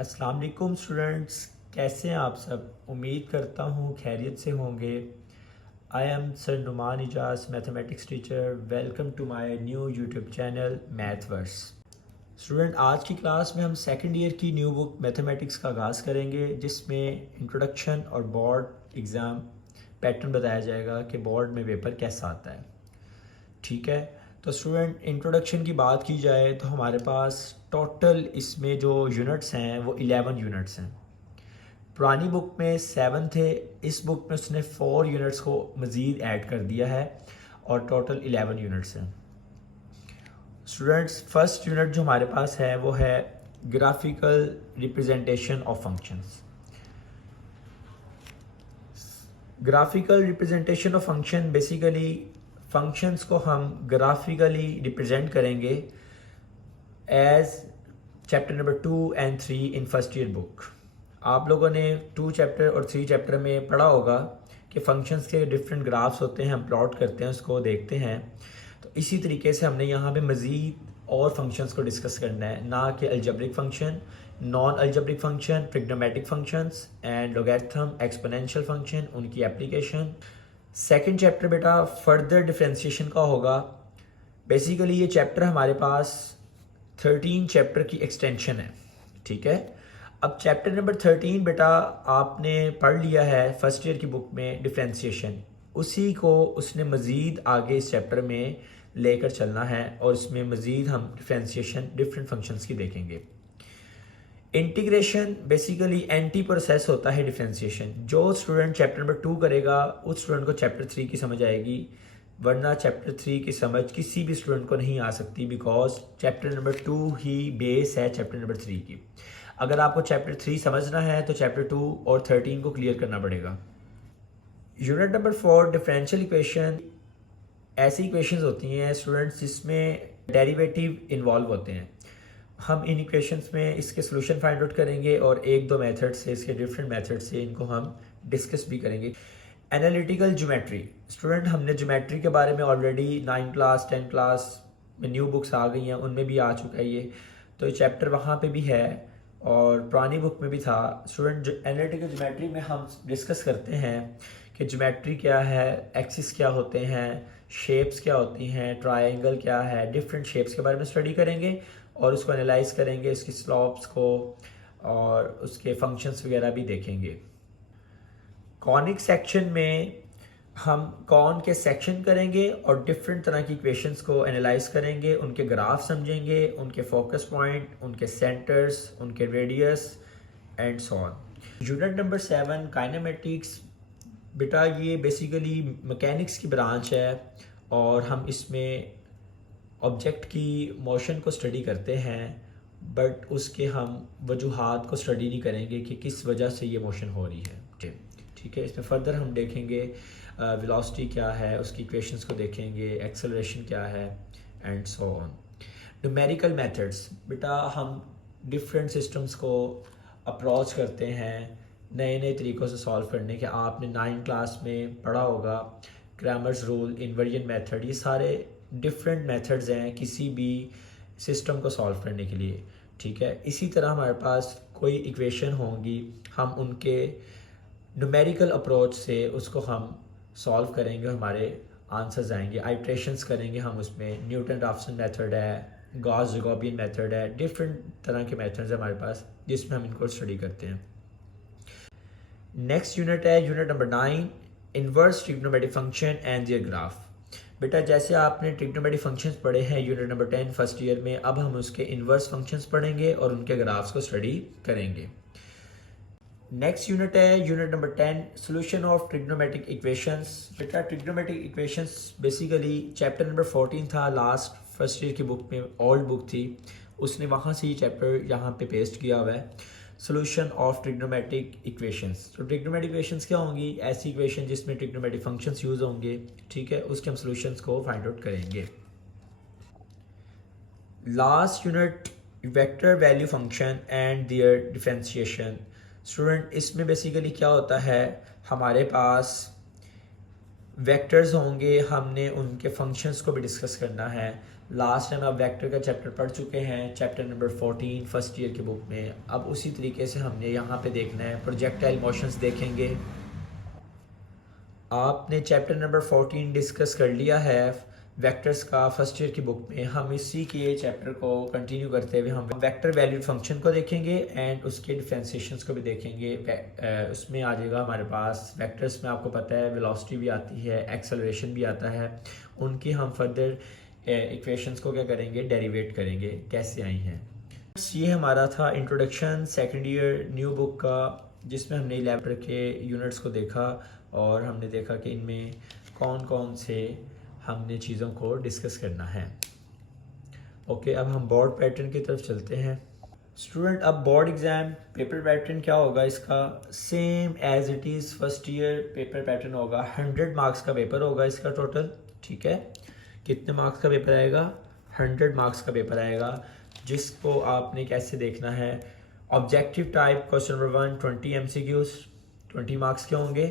अस्सलाम वालेकुम स्टूडेंट्स, कैसे हैं आप सब। उम्मीद करता हूँ खैरियत से होंगे। I am sir Numan Ijaz, mathematics teacher. Welcome to my new YouTube channel Mathverse. Student, आज की क्लास में हम सेकंड ईयर की न्यू बुक मैथमेटिक्स का आगाज़ करेंगे, जिसमें इंट्रोडक्शन और बोर्ड एग्ज़ाम पैटर्न बताया जाएगा कि बोर्ड में पेपर कैसा आता है। ठीक है, तो स्टूडेंट इंट्रोडक्शन की बात की जाए तो हमारे पास टोटल इसमें जो यूनिट्स हैं वो 11 यूनिट्स हैं। पुरानी बुक में 7 थे, इस बुक में उसने 4 यूनिट्स को मज़ीद ऐड कर दिया है और टोटल 11 यूनिट्स हैं। स्टूडेंट्स, फर्स्ट यूनिट जो हमारे पास है वो है graphical representation of functions. Graphical representation of function basically functions को हम ग्राफिकली रिप्रेजेंट करेंगे as chapter number 2 and 3 in first year book. आप लोगों ने 2 चैप्टर और 3 चैप्टर में पढ़ा होगा कि फंक्शंस के डिफरेंट ग्राफ्स होते हैं, हम प्लॉट करते हैं, उसको देखते हैं। तो इसी तरीके से हमने यहाँ पे मज़ीद और फंक्शंस को डिस्कस करना है, ना कि algebraic function, non algebraic function, trigonometric functions and logarithm, exponential function, उनकी एप्लीकेशन। सेकंड चैप्टर बेटा फर्दर डिफ्रेंशिएशन का होगा। बेसिकली ये चैप्टर हमारे पास 13 चैप्टर की एक्सटेंशन है। ठीक है, अब चैप्टर नंबर 13 बेटा आपने पढ़ लिया है फर्स्ट ईयर की बुक में डिफ्रेंशिएशन, उसी को उसने मज़ीद आगे इस चैप्टर में लेकर चलना है और इसमें मज़ीद हम डिफ्रेंशिएशन डिफरेंट फंक्शंस की देखेंगे। इंटीग्रेशन बेसिकली एंटी प्रोसेस होता है डिफ्रेंशिएशन। जो स्टूडेंट चैप्टर नंबर 2 करेगा उस स्टूडेंट को चैप्टर 3 की समझ आएगी, वरना चैप्टर 3 की समझ किसी भी स्टूडेंट को नहीं आ सकती, because chapter number 2 he base है चैप्टर नंबर 3 की। अगर आपको चैप्टर 3 समझना है तो चैप्टर 2 और 13 को क्लियर करना पड़ेगा। Unit number 4 differential equation. ऐसी इक्वेशंस होती हैं स्टूडेंट्स जिसमें डेरिवेटिव इन्वॉल्व होते हैं। हम इन इक्वेशंस में इसके सोल्यूशन फाइंड आउट करेंगे और एक दो मेथड से, इसके डिफरेंट मेथड से इनको हम डिस्कस भी करेंगे। Analytical geometry. स्टूडेंट, हमने ज्योमेट्री के बारे में ऑलरेडी 9 क्लास 10 क्लास में न्यू बुक्स आ गई हैं, उनमें भी आ चुका है ये, तो ये चैप्टर वहाँ पे भी है और पुरानी बुक में भी था। स्टूडेंट, एनालिटिकल ज्योमेट्री में हम डिस्कस करते हैं कि ज्योमेट्री क्या है, एक्सिस क्या होते हैं, शेप्स क्या होती हैं, ट्रायंगल क्या है, डिफरेंट शेप्स के बारे में स्टडी करेंगे और उसको एनालाइज करेंगे, इसकी स्लॉप्स को और उसके फंक्शंस वगैरह भी देखेंगे। कॉनिक सेक्शन में हम कॉन के सेक्शन करेंगे और डिफरेंट तरह की इक्वेशंस को एनालाइज करेंगे, उनके ग्राफ समझेंगे, उनके फोकस पॉइंट, उनके सेंटर्स, उनके radius and so on. Unit number 7 kinematics. बेटा ये बेसिकली मैकेनिक्स की ब्रांच है और हम इसमें ऑब्जेक्ट की मोशन को स्टडी करते हैं, बट उसके हम वजूहात को स्टडी नहीं करेंगे कि किस वजह से ये मोशन हो रही है। ठीक है, इसमें फर्दर हम देखेंगे वेलोसिटी क्या है, उसकी इक्वेशंस को देखेंगे, एक्सेलरेशन क्या है and so on. Numerical methods. बेटा हम डिफरेंट सिस्टम्स को अप्रोच करते हैं नए नए तरीक़ों से सॉल्व करने के। आपने 9 क्लास में पढ़ा होगा क्रैमर्स रूल, इन्वर्जन मेथड, ये सारे डिफरेंट मेथड्स हैं किसी भी सिस्टम को सॉल्व करने के लिए। ठीक है, इसी तरह हमारे पास कोई इक्वेशन होंगी, हम उनके न्यूमेरिकल अप्रोच से उसको हम सॉल्व करेंगे, हमारे आंसर्स आएंगे। आइट्रेशंस करेंगे हम उसमें, न्यूटन राफसन मेथड है, गॉस जैकोबियन मेथड है, डिफरेंट तरह के मेथड्स हैं हमारे पास जिसमें हम इनको स्टडी करते हैं। नेक्स्ट यूनिट है unit number 9, inverse trigonometric function and their graph. बेटा जैसे आपने ट्रिग्नोमेट्रिक फंक्शंस पढ़े हैं यूनिट नंबर 10 फर्स्ट ईयर में, अब हम उसके इनवर्स फंक्शंस पढ़ेंगे और उनके ग्राफ्स को स्टडी करेंगे। नेक्स्ट यूनिट है unit number 10, solution of trigonometric equations. बेटा trigonometric equations basically chapter number 14 था, लास्ट फर्स्ट ईयर की बुक में, ओल्ड बुक थी, उसने वहाँ से ये चैप्टर यहाँ पे पेस्ट किया हुआ है, सॉल्यूशन ऑफ ट्रिग्नोमेट्रिक इक्वेशंस। तो ट्रिग्नोमेट्रिक इक्वेशंस क्या होंगी? ऐसी इक्वेशन जिसमें ट्रिग्नोमेट्रिक फंक्शंस यूज होंगे। ठीक है, उसके हम सॉल्यूशंस को फाइंड आउट करेंगे। Last unit vector value function and their differentiation. Student, इसमें बेसिकली क्या होता है, हमारे पास वेक्टर्स होंगे, हमने उनके फंक्शंस को भी डिस्कस करना है। लास्ट टाइम आप वेक्टर का चैप्टर पढ़ चुके हैं, चैप्टर नंबर 14 फर्स्ट ईयर की बुक में। अब उसी तरीके से हमने यहाँ पे देखना है, प्रोजेक्टाइल मोशंस देखेंगे। आपने चैप्टर नंबर 14 डिस्कस कर लिया है वेक्टर्स का फर्स्ट ईयर की बुक में। हम इसी के चैप्टर को कंटिन्यू करते हुए हम वेक्टर वैल्यूड फंक्शन को देखेंगे एंड उसके डिफरेंशिएशंस को भी देखेंगे। उसमें आ जाएगा हमारे पास वेक्टर्स में, आपको पता है वेलोसिटी भी आती है, एक्सेलरेशन भी आता है। उनकी हम फर्दर इक्वेशंस को क्या करेंगे, डेरिवेट करेंगे कैसे आई हैं। ये हमारा था introduction second year new book का, जिसमें हमने 11 के यूनिट्स को देखा और हमने देखा कि इनमें कौन कौन से हमने चीज़ों को डिस्कस करना है। ओके, अब हम बोर्ड पैटर्न की तरफ चलते हैं। स्टूडेंट, अब बोर्ड एग्ज़ाम पेपर पैटर्न क्या होगा इसका, same as it is first year paper pattern होगा। 100 मार्क्स का पेपर होगा इसका टोटल, ठीक है। कितने मार्क्स का पेपर आएगा, 100 मार्क्स का पेपर आएगा, जिसको आपने कैसे देखना है। Objective type question number 1 20 MCQs 20 marks के होंगे।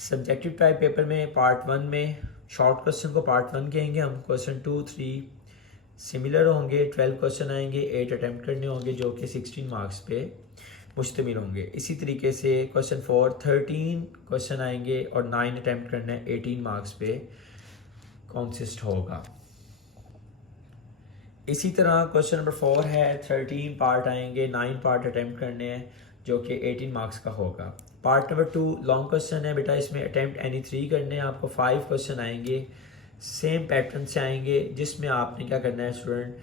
सब्जेक्टिव टाइप पेपर में पार्ट 1 में शॉर्ट क्वेश्चन को पार्ट 1 कहेंगे हम, क्वेश्चन 2 3 सिमिलर होंगे, 12 क्वेश्चन आएंगे, 8 अटैम्प्ट करने होंगे जो कि 16 मार्क्स पे मुश्तमिल होंगे। इसी तरीके से क्वेश्चन 4 13 क्वेश्चन आएंगे और 9 अटैम्प्ट करना है, 18 मार्क्स पे कॉन्सिस्ट होगा। इसी तरह क्वेश्चन नंबर 4 है, 13 पार्ट आएंगे, 9 पार्ट अटैम्प्ट करने हैं जो कि 18 मार्क्स का होगा। पार्ट नंबर 2 लॉन्ग क्वेश्चन है बेटा, इसमें अटैम्प्ट एनी 3 करने हैं आपको। 5 क्वेश्चन आएंगे, सेम पैटर्न से आएंगे, जिसमें आपने क्या करना है स्टूडेंट,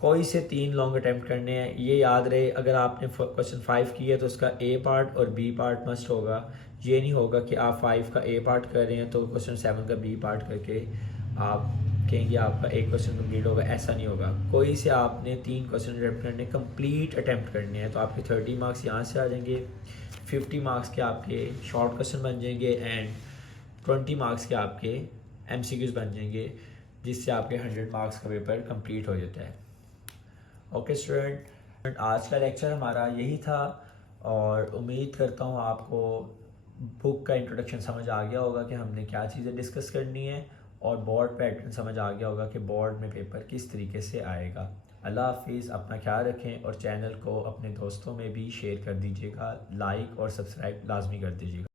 कोई से 3 लॉन्ग अटैम्प्ट करने हैं। ये याद रहे, अगर आपने क्वेश्चन 5 किया तो उसका ए पार्ट और बी पार्ट मस्ट होगा। ये नहीं होगा कि आप 5 का ए पार्ट कर रहे हैं तो क्वेश्चन 7 का बी पार्ट करके आप कहेंगे आपका एक क्वेश्चन कंप्लीट होगा, ऐसा नहीं होगा। कोई से आपने 3 क्वेश्चन अटैम्प्ट करने, कंप्लीट अटैम्प्ट करने हैं, तो आपके 30 मार्क्स यहाँ से आ जाएंगे। 50 मार्क्स के आपके शॉर्ट क्वेश्चन बन जाएंगे एंड 20 मार्क्स के आपके MCQs बन जाएंगे, जिससे आपके 100 मार्क्स का पेपर कंप्लीट हो जाता है। ओके स्टूडेंट, आज का लेक्चर हमारा यही था और उम्मीद करता हूँ आपको बुक का इंट्रोडक्शन समझ आ गया होगा कि हमने क्या चीज़ें डिस्कस करनी है, और बोर्ड पैटर्न समझ आ गया होगा कि बोर्ड में पेपर किस तरीके से आएगा। अल्लाह हाफिज़, अपना ख्याल रखें और चैनल को अपने दोस्तों में भी शेयर कर दीजिएगा, लाइक और सब्सक्राइब लाजमी कर दीजिएगा।